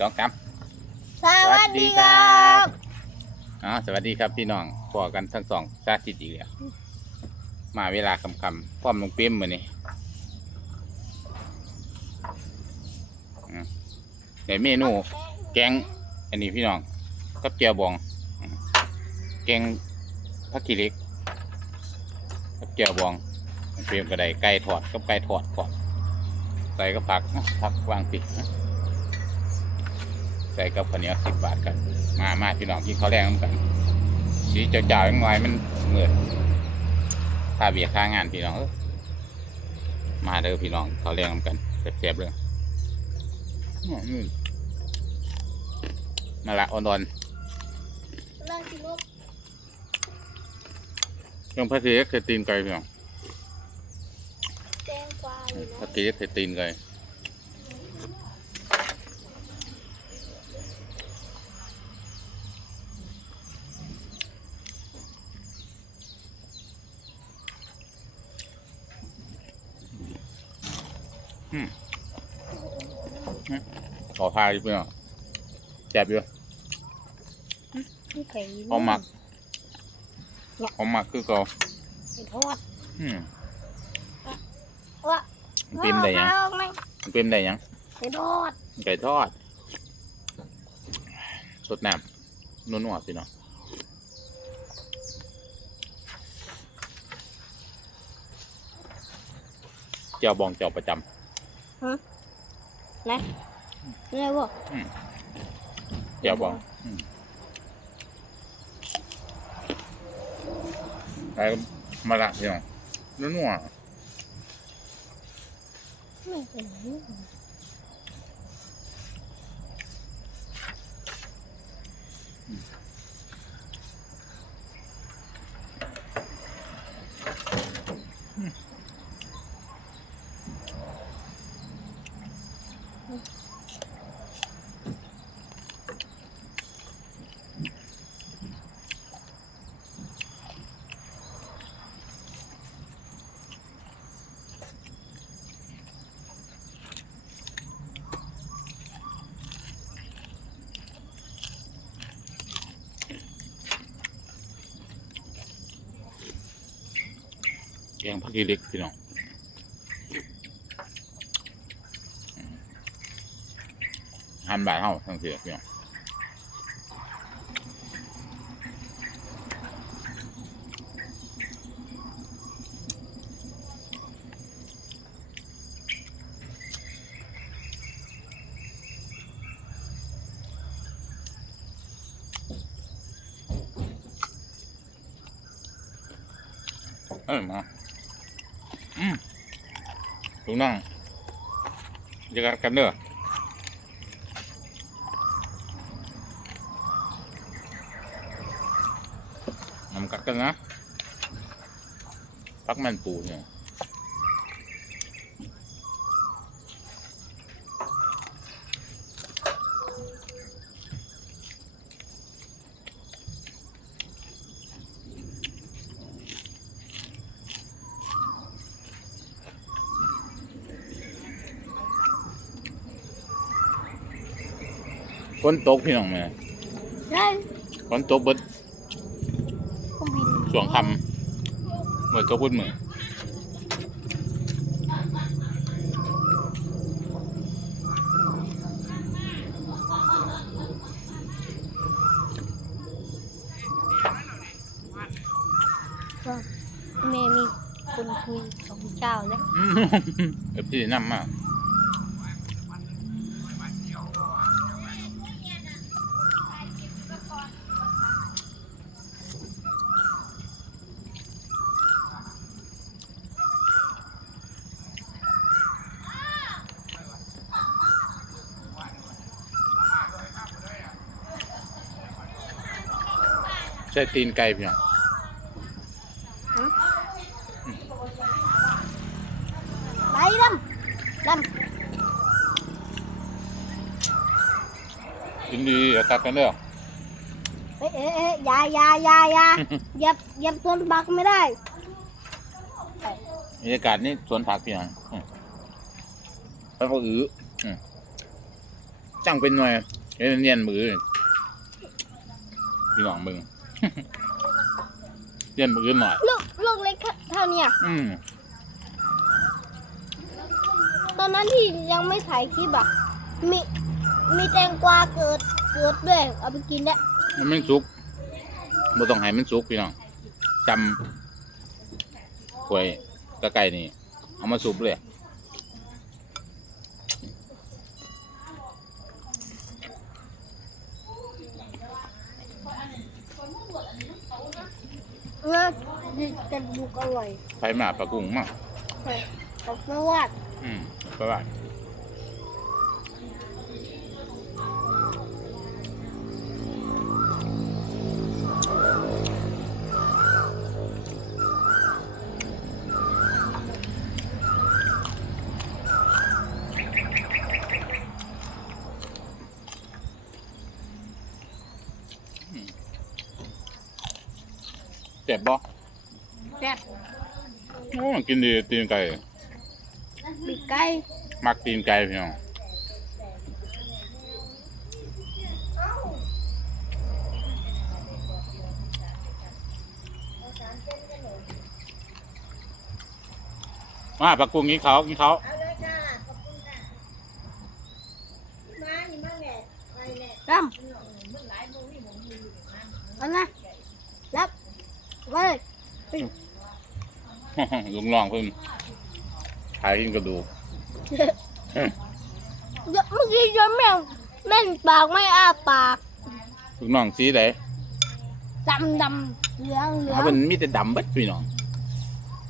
สองสามสวัสดีครับอ๋อสวัสดีครับพี่น้องพอกันทั้งสองชาติอีกแล้วมาเวลาคำคำพร้อมลงเปี้ยมมือนี่อืมเดี๋ยวเมนูแกงอันนี้พี่น้องกับเจียวบอง แกงผักขี้เล็กกับเจียวบองเปี้ยมก็ไดไก่ทอดกับไก่ทอดพร้อมใส่กับผักนะผักวางปิดนะ ใส่กับข้าวเหนียวสิบบาทกัน มามาพี่น้องกินข้าวแรงน้ำกัน สีเจ้าๆยังไงมันเหมือนค่าเบียร์ค่างานพี่น้องเอ้ยมาเด้อพี่น้องข้าวแรงน้ำกันเจ็บๆเลยอื้อหือมาละอ่อนเราสิลูกๆยังพักเล็กเคยตีนไก่พี่น้องแตงกวาอยู่นะพักเล็กเคยตีนไก่ ขอพาอยู่พี่น้องแจ็บอยู่นี่ไก่หอมหมักหอมหมักคือเก่าไก่ทอดอืมว่ามันเป็นได้ยังเอาไหมมันเป็นได้ยังไก่ทอดไก่ทอดสดน้ำนุ่นๆพี่น้องเจียวบองเจียวประจ นะนี่บ่ำเจียวบองอืมไปมาละพี่น้องนุ่นไม่เป็นไงผักกีเล็กพี่น้องหันบาทเท่าทั้งเสียพี่น้องเอ้ยมา ลุงนั่งเจะกันกันเด้อทำกัดกันนะพักมันปูเนี่ย ฝนตกพี่น้องแม่ได้ฝนตกเบิดก็บินช่วงคำเมื่อตกเบิดมือก็แม่มีคนคุยสองเจ้าเลยอืมเอฟพี่น้ำมาก ช่ตีนไก่พี่น้องไปดำดยินดีอย่าตัดกันเด้อำเอ๊ะเอ๊ะเอ๊ะอยาอยาอยาอยาเหยับเหยับต้นบักไม่ได้บรรยากาศนี่สวนผักพี่น้องอืมแล้วก็อื้ออืมตั้งเป็นหน่วยเฮ็ดเนียนมือพี่น้องมึง เนียนมือหน่อย ลูกลูกเล็กเท่าเนี้ยอืมตอนนั้นที่ยังไม่ถ่ายคลิปอะมีมีแตงกวาเกิดเกิดด้วยเอาไปกินได้มันไม่สุกบ่ต้องให้มันสุกพี่น้องจำหวยตะไก่นี่ เอามาสุบเลย เนื้อดีกระดูกอร่อยไผมาปลากุ้งมากใช่ขอบคุณวาดอืมประมาณเจ็บบ่แซ่บโอ้กินดีตีนไก่ ปีกไก่มักตีนไก่พี่น้องมาปลากุ้งกินเขากินเขา เอาเลยค่ะขอบคุณค่ะมานี่มาแม่ไปแม่ตั้มเอานะรับไว้ ลุงลองเพิ่มขายกินกระดูกเดี๋ยวเมื่อกี้ย้อนแม่งแม่นปากไม่อ้าปากลูกน้องสีไหนดำดำเหลืองเหลือเขางเป็นมีแต่ดำเบัดพี่น้อง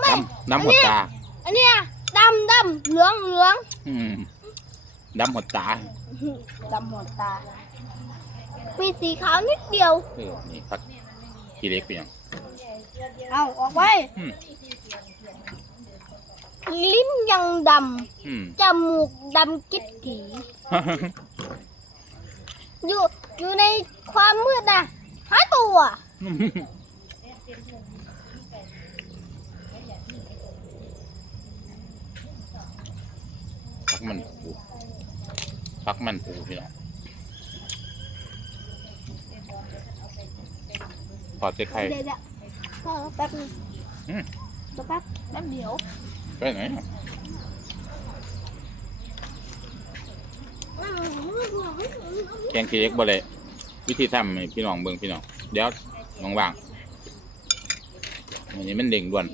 ไม่ดำดำหดตา อันเนี้ยดำดำเหลืองเหลืองอืมดำหดตาดำหมดตา มีสีขาวนิดเดียวเออนี่พักขี้เล็กพี่น้องเอาออกไปอืม ลิ้นยังดอืมำ จมูกดำกิ๊ดกีอยู่อยู่ในความมืดนะหายตัว พักมันปูพักมันปูพี่น้องพอดเจ๊ไข่ เดี๋ยวเดี๋ยวพ่อแป๊บนึงอืม เดี๋ยวแป๊บแป๊บเดียว ไปไหนอะแกงขี้เล็กบ่เลยวิธีทำให้พี่น้องเบิ่งพี่น้องเดี๋ยวว่างๆวันนี้มันเด้งด่วน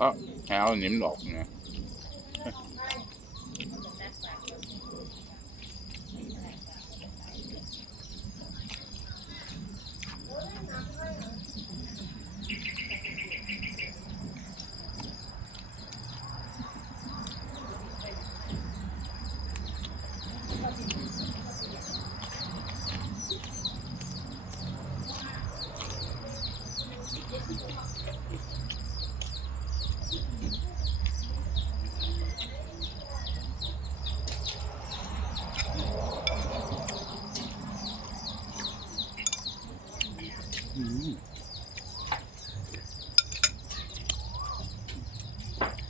ก็ให้เอาอันนี้มันออกนะ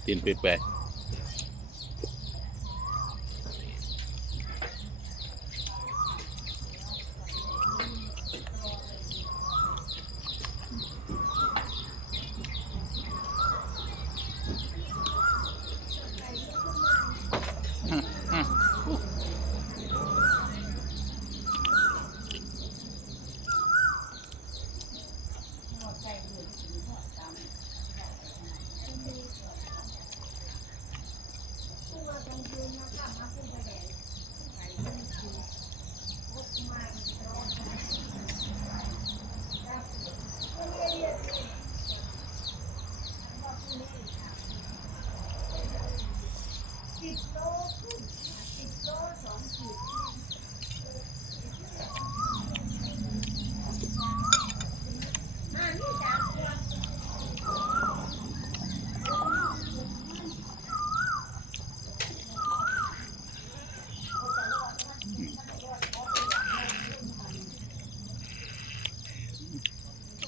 ตีนเ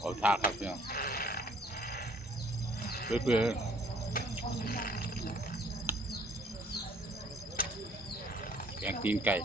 เขาทาครับพี่น้องเปื่อยๆแกงตีนไก่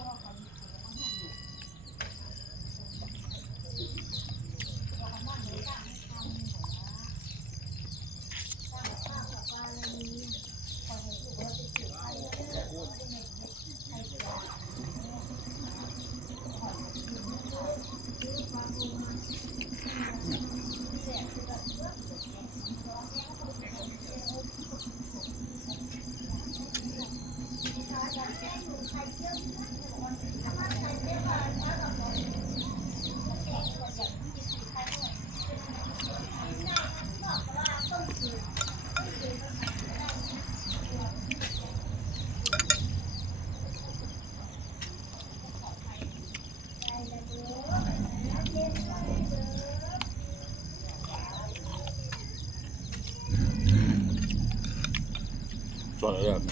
สดเลยครับ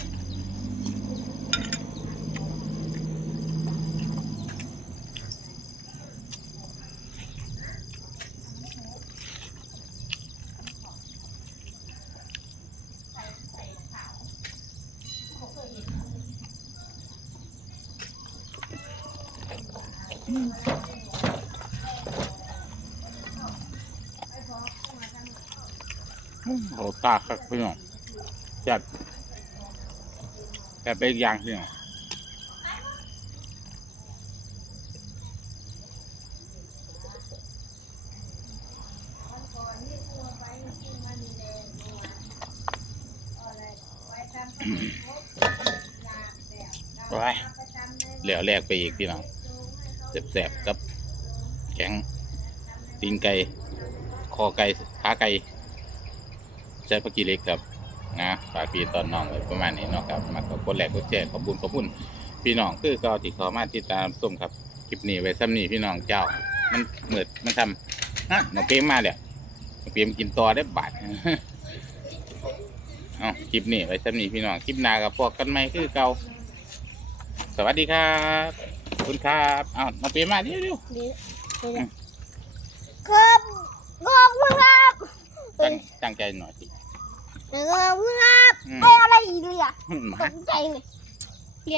เขาตาครับพี่น้องจัด แต่เป็นอีกอย่างพี่น้องไปเหลวแรกไปอีกพี่น้องแสบๆกับแข็งตีนไก่ คอไก่ขาไก่ใช้ผักกีเล็กครับ นะฝากพี่ตอนน้องไว้ประมาณนี้เนาะครับมาขอบคนแรกคนแจกขอบคุญขอบคุณพี่น้องคือก็ติดต่อมาติดตามส้มครับคลิปนี้ไว้ซ้ำนี้พี่น้องเจ้า มันเหมือดมันทำฮะน้องเปรมมาเดี๋ยวน้องเปรมกินต่อได้บาทเอาคลิปนี้ไว้ซ้ำนี้พี่น้องคลิปหน้ากับพวกกันไหมคือเก่าสวัสดีครับขอบคุณครับเอาน้องเปรมมาเดี๋ยวเดี๋ยวเดี๋ยวเดี๋ยวครับขอบคุณครับตั้งตั้งใจหน่อยสิ ขอบคุณครับอืมไปอะไรอีกเลยอะหตมากใจเลย